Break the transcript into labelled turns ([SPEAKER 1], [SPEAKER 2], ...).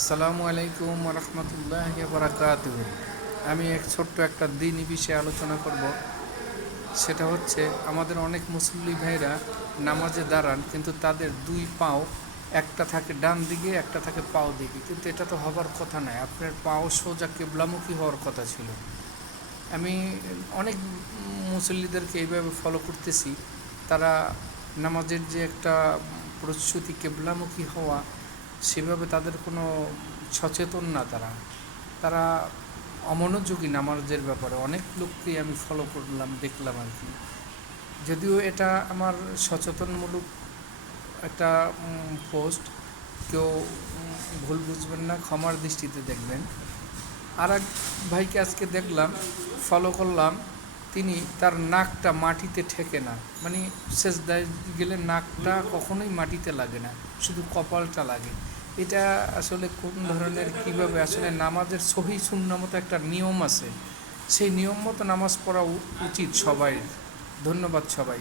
[SPEAKER 1] আসসালামু আলাইকুম রহমতুল্লাহ বারাকাত আমি এক ছোট্ট একটা দিনই বিষয়ে আলোচনা করব। সেটা হচ্ছে, আমাদের অনেক মুসল্লি ভাইরা নামাজে দাঁড়ান, কিন্তু তাদের দুই পাও একটা থাকে ডান দিকে, একটা থাকে পাও দিকে। কিন্তু এটা তো হবার কথা নয়। আপনার পাও সোজা কেবলামুখী হওয়ার কথা ছিল। আমি অনেক মুসল্লিদেরকে এইভাবে ফলো করতেছি। তারা নামাজের যে একটা প্রস্তুতি কেবলামুখী হওয়া সেভাবে তাদের কোনো সচেতন না তারা। তারা অমনোযোগী নামাজের ব্যাপারে। অনেক লোককেই আমি ফলো করলাম, দেখলাম আর কি। যদিও এটা আমার সচেতনমূলক একটা পোস্ট কেউ ভুল বুঝবেন না, ক্ষমার দৃষ্টিতে দেখবেন। আর এক ভাইকে আজকে দেখলাম ফলো করলাম, তিনি তার নাকটা মাটিতে ঠেকে না। মানে শেষ গেলে নাকটা কখনোই মাটিতে লাগে না, শুধু কপালটা লাগে। এটা আসলে কোন ধরনের, কীভাবে? আসলে নামাজের সহি শূন্য মতো একটা নিয়ম আছে। সেই নিয়ম মতো নামাজ পড়া উচিত সবাই। ধন্যবাদ সবাই